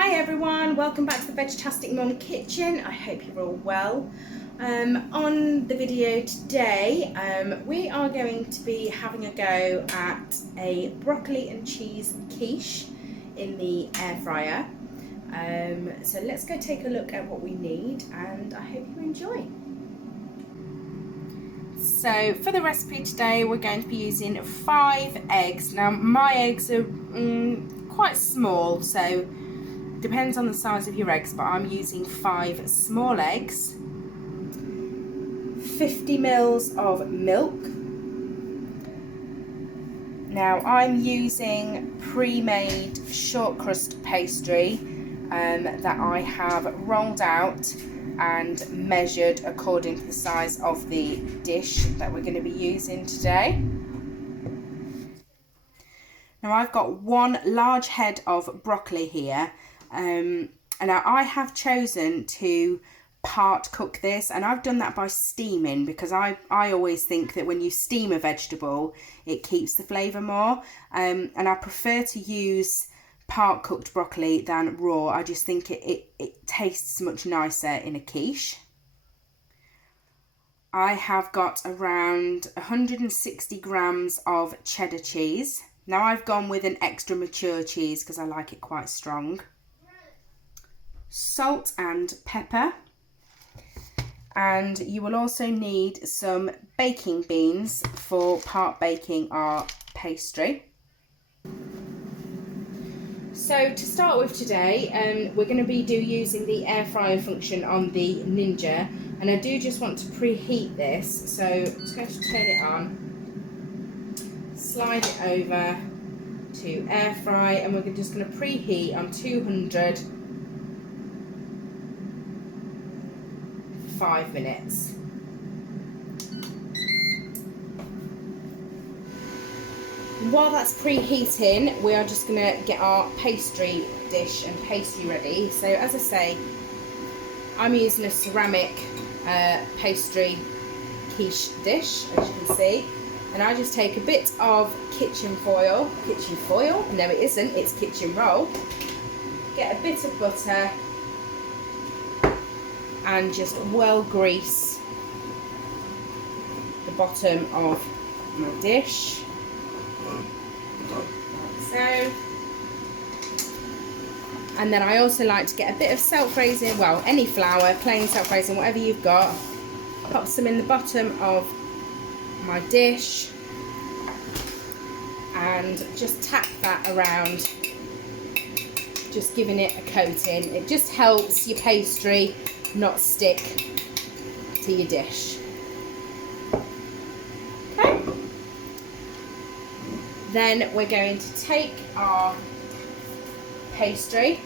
Hi everyone, welcome back to the Vegtastic Mum Kitchen. I hope you're all well. On the video today, we are going to be having a go at a broccoli and cheese quiche in the air fryer. So let's go take a look at what we need and I hope you enjoy. So for the recipe today, we're going to be using 5 eggs. Now my eggs are quite small, so depends on the size of your eggs, but I'm using 5 small eggs, 50 mils of milk. Now I'm using pre-made short crust pastry that I have rolled out and measured according to the size of the dish that we're going to be using today. Now I've got 1 large head of broccoli here. And now I have chosen to part cook this, and I've done that by steaming because I always think that when you steam a vegetable it keeps the flavour more, and I prefer to use part cooked broccoli than raw. I just think it tastes much nicer in a quiche. I have got around 160 grams of cheddar cheese. Now I've gone with an extra mature cheese because I like it quite strong. Salt and pepper, and you will also need some baking beans for part baking our pastry. So to start with today, we're going to be using the air fryer function on the Ninja, and I do just want to preheat this, so I'm just going to turn it on, slide it over to air fry, and we're just going to preheat on 200 5 minutes. While that's preheating, we are just going to get our pastry dish and pastry ready. So as I say, I'm using a ceramic pastry quiche dish, as you can see, and I just take a bit of kitchen foil, no it isn't, it's kitchen roll, get a bit of butter and just well grease the bottom of my dish, like so. And then I also like to get a bit of self-raising, well, any flour, plain self-raising, whatever you've got, pop some in the bottom of my dish and just tap that around, just giving it a coating. It just helps your pastry not stick to your dish. Okay. Then we're going to take our pastry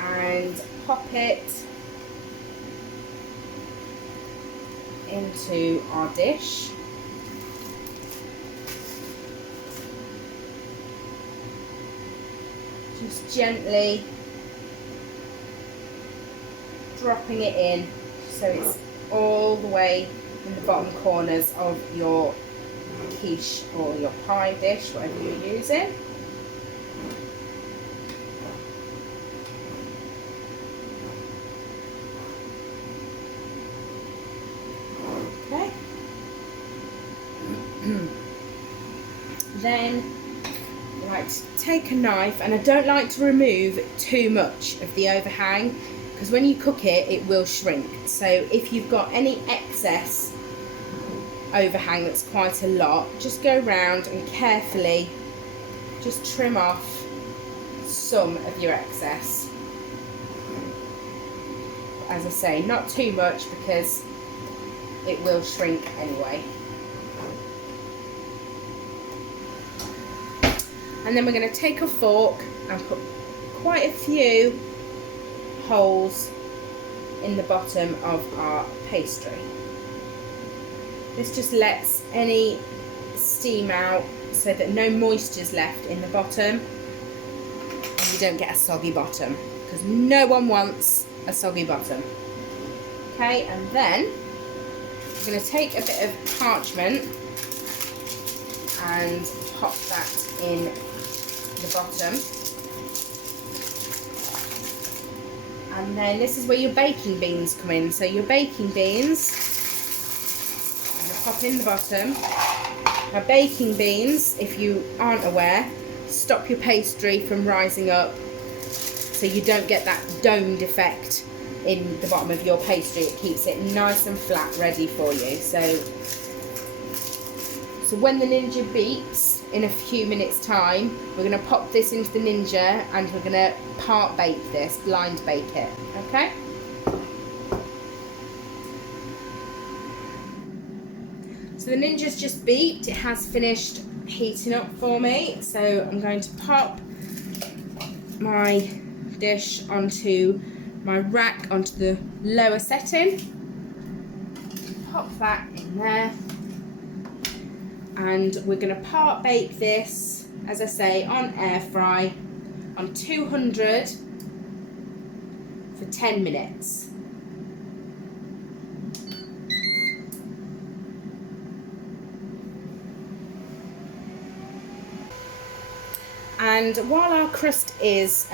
and pop it into our dish. Just gently dropping it in so it's all the way in the bottom corners of your quiche or your pie dish, whatever you're using. Okay. Then I like to take a knife, and I don't like to remove too much of the overhang, because when you cook it, it will shrink. So if you've got any excess overhang that's quite a lot, just go round and carefully just trim off some of your excess. As I say, not too much because it will shrink anyway. And then we're going to take a fork and put quite a few holes in the bottom of our pastry. This just lets any steam out so that no moisture is left in the bottom and you don't get a soggy bottom, because no one wants a soggy bottom. Okay, and then I'm going to take a bit of parchment and pop that in the bottom. And then this is where your baking beans come in. So your baking beans, I'm going to pop in the bottom. Now baking beans, if you aren't aware, stop your pastry from rising up, so you don't get that domed effect in the bottom of your pastry. It keeps it nice and flat, ready for you. So when the Ninja beeps in a few minutes time, we're going to pop this into the Ninja and we're going to part bake this, blind bake it, okay? So the Ninja's just beeped, it has finished heating up for me, so I'm going to pop my dish onto my rack, onto the lower setting, pop that in there, and we're going to part bake this, as I say, on air fry on 200 for 10 minutes. And while our crust is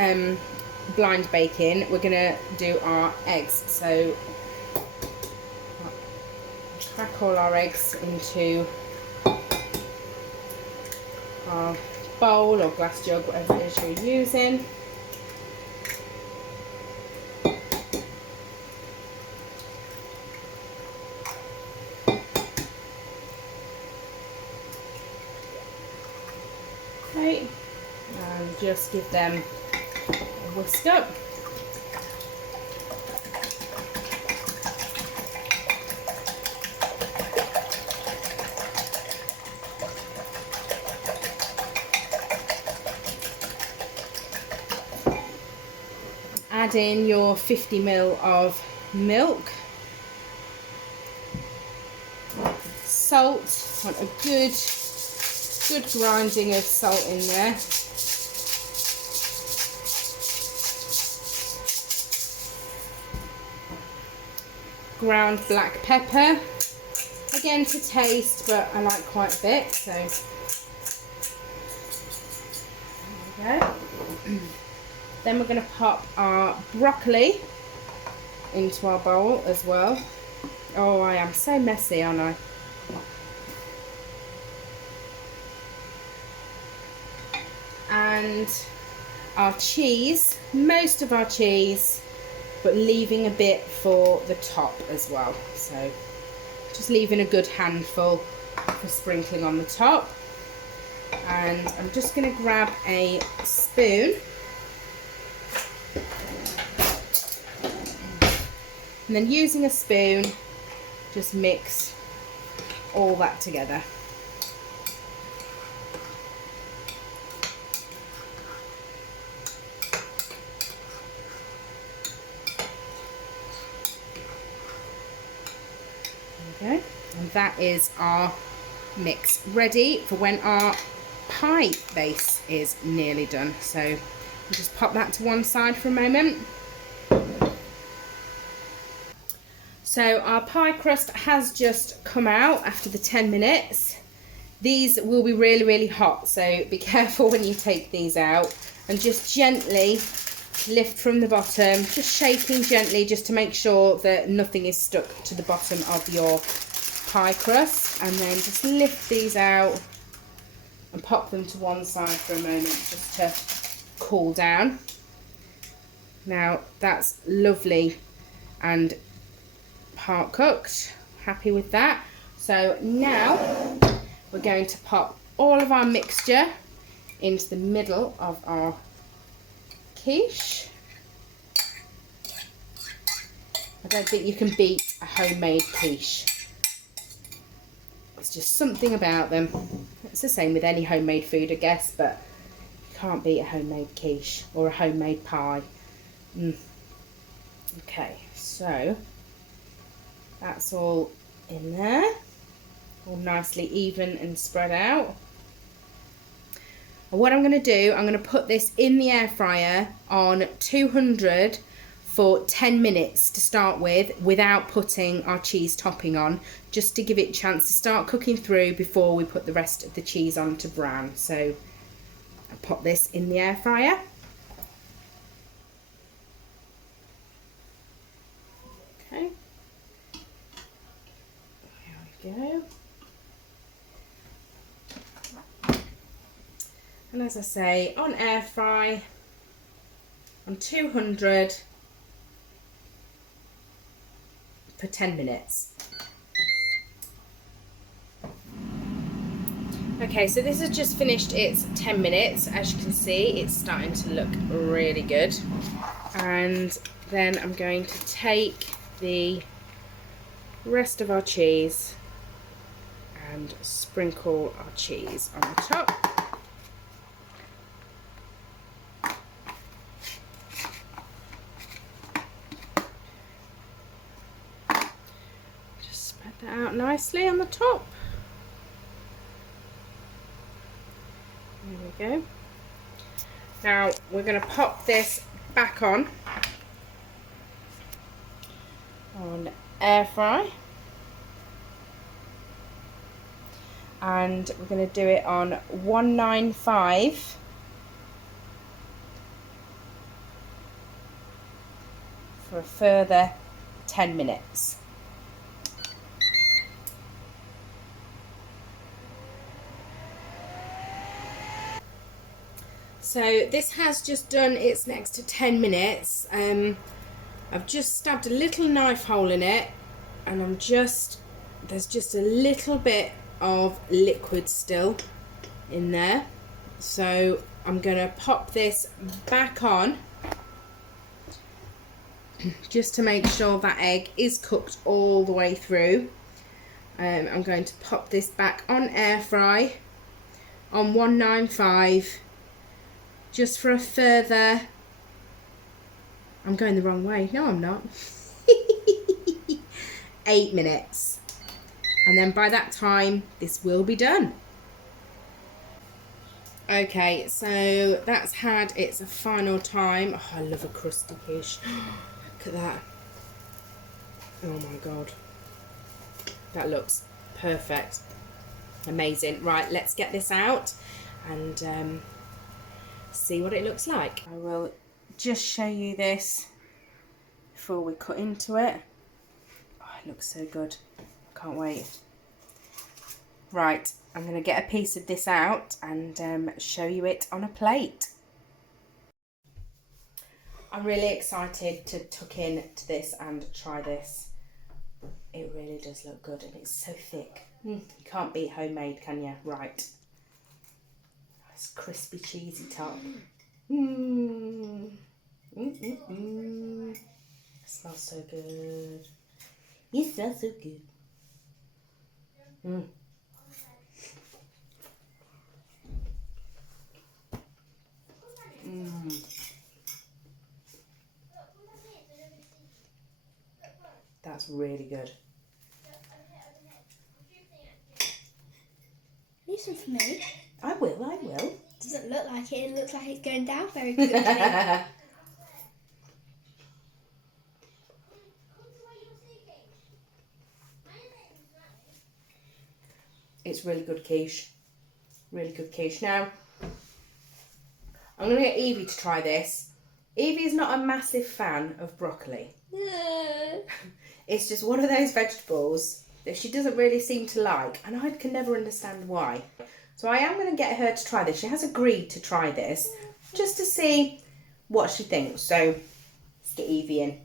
blind baking, we're going to do our eggs. So crack all our eggs into our bowl or glass jug, whatever it is you're using. Okay, and just give them a whisk up. Add in your 50 ml of milk, salt, want a good grinding of salt in there, ground black pepper, again to taste, but I like quite a bit, so there we go. Then we're going to pop our broccoli into our bowl as well. Oh, I am so messy, aren't I? And our cheese, most of our cheese, but leaving a bit for the top as well. So just leaving a good handful for sprinkling on the top. And I'm just going to grab a spoon. And then using a spoon, just mix all that together. There we go. And that is our mix ready for when our pie base is nearly done. So we'll just pop that to one side for a moment. So our pie crust has just come out after the 10 minutes. These will be really, really hot, so be careful when you take these out, and just gently lift from the bottom, just shaking gently just to make sure that nothing is stuck to the bottom of your pie crust, and then just lift these out and pop them to one side for a moment just to cool down. Now that's lovely and part cooked, happy with that. So now we're going to pop all of our mixture into the middle of our quiche. I don't think you can beat a homemade quiche. It's just something about them. It's the same with any homemade food, I guess, but you can't beat a homemade quiche or a homemade pie. Okay, so that's all in there, all nicely even and spread out. And what I'm going to do, I'm going to put this in the air fryer on 200 for 10 minutes to start with, without putting our cheese topping on, just to give it a chance to start cooking through before we put the rest of the cheese on to brown. So I'll pop this in the air fryer. we go. And as I say, on air fry on 200 for 10 minutes. Okay, so this has just finished its 10 minutes. As you can see, it's starting to look really good. And then I'm going to take the rest of our cheese and sprinkle our cheese on the top. Just spread that out nicely on the top. There we go. Now we're going to pop this back on air fry, and we're going to do it on 195 for a further 10 minutes. So this has just done its next to 10 minutes. I've just stabbed a little knife hole in it, and there's just a little bit of liquid still in there. So I'm going to pop this back on just to make sure that egg is cooked all the way through. I'm going to pop this back on air fry on 195 just for a further, I'm going the wrong way, no I'm not, 8 minutes, and then by that time this will be done. Okay, so that's had its final time. Oh, I love a crusty quiche. Look at that. Oh my god, that looks perfect, amazing. Right, let's get this out and see what it looks like. I will just show you this before we cut into it. Oh, it looks so good. Can't wait. Right, I'm going to get a piece of this out and show you it on a plate. I'm really excited to tuck in to this and try this. It really does look good, and it's so thick. You can't beat homemade, can you? Right. Nice crispy cheesy top. It smells so good. It smells so good. That's really good. Leave some for me. I will. Doesn't look like it. It looks like it's going down very quickly. It's really good quiche. Really good quiche. Now, I'm going to get Evie to try this. Evie is not a massive fan of broccoli. It's just one of those vegetables that she doesn't really seem to like, and I can never understand why. So I am going to get her to try this. She has agreed to try this just to see what she thinks. So let's get Evie in.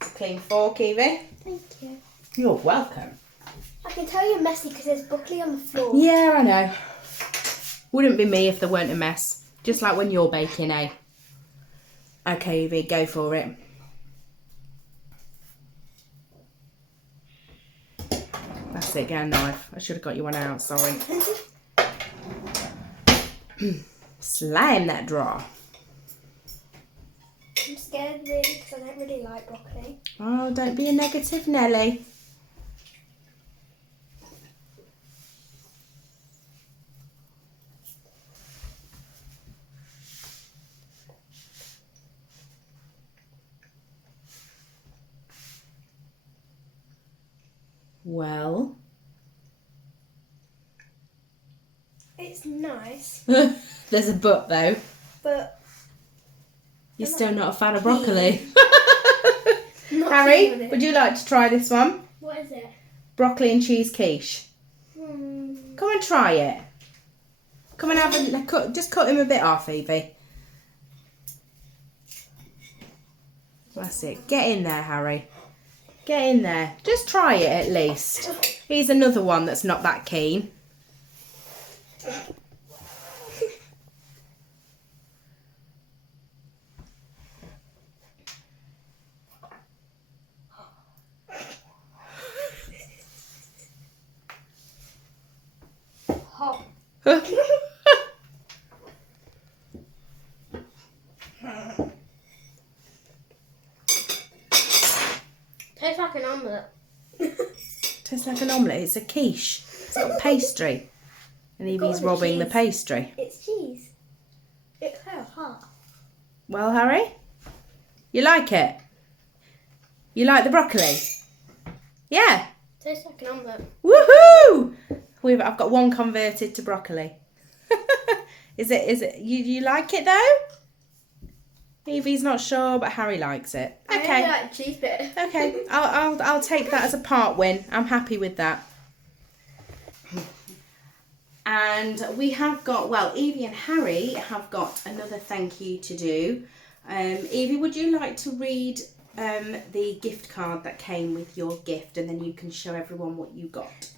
It's a clean fork, Evie. Thank you. You're welcome. I can tell you're messy because there's broccoli on the floor. Yeah, I know. Wouldn't be me if there weren't a mess. Just like when you're baking, eh? Okay, Evie, go for it. That's it, get a knife. I should have got you one out, sorry. Slime that drawer. I'm scared really because I don't really like broccoli. Oh, don't be a negative Nelly. Well, it's nice. There's a but though. But you're still not a fan of broccoli. Not Harry, feeling it. would you like to try this one? What is it? broccoli and cheese quiche? Come and try it. Come and have a just cut him a bit off, Evie. That's it. Get in there, Harry. Get in there. Just try it at least. Here's another one that's not that keen. Hot. Tastes like an omelette. Tastes like an omelette. It's a quiche. It's got pastry. And Evie's robbing the pastry. It's cheese. It's so hot. Well, Harry, you like it? You like the broccoli? Yeah. Tastes like an omelette. Woohoo! I've got one converted to broccoli. Is it? You like it though? Evie's not sure, but Harry likes it. Okay. I only like the cheese bit. Okay. I'll take that as a part win. I'm happy with that. And we have got, well, Evie and Harry have got another thank you to do. Evie, would you like to read the gift card that came with your gift, and then you can show everyone what you got?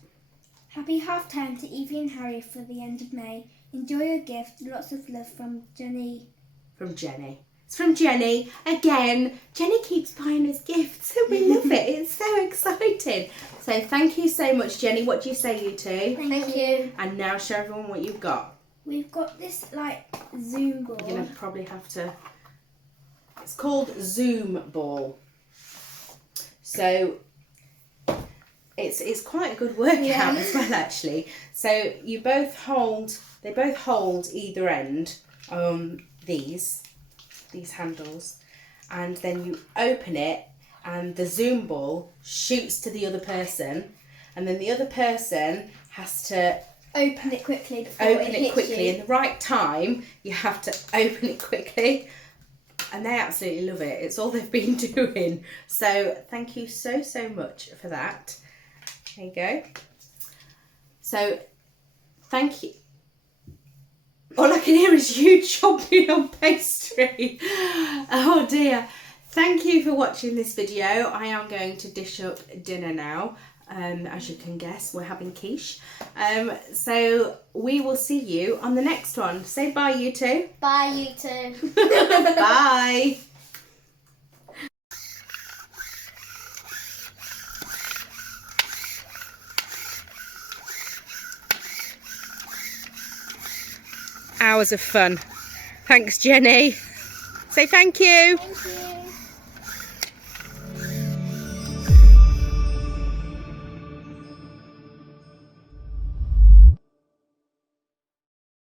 Happy half term to Evie and Harry for the end of May. Enjoy your gift. Lots of love from Jenny. From Jenny. It's from Jenny. Again, Jenny keeps buying us gifts and we love it. It's so exciting. So thank you so much, Jenny. What do you say, you two? Thank you. And now show everyone what you've got. We've got this like Zoom ball. You're going to probably have to... It's called Zoom Ball. So it's quite a good workout as well, actually. So they both hold either end these handles, and then you open it and the Zoom ball shoots to the other person, and then the other person has to open it quickly. In the right time. You have to open it quickly, and they absolutely love it. It's all they've been doing. So thank you so much for that. There you go. So thank you. All I can hear is you chomping on pastry. Oh dear. Thank you for watching this video. I am going to dish up dinner now. As you can guess, we're having quiche. So we will see you on the next one. Say bye, you two. Bye, you two. Bye. Hours of fun. Thanks, Jenny. Say thank you. Thank you.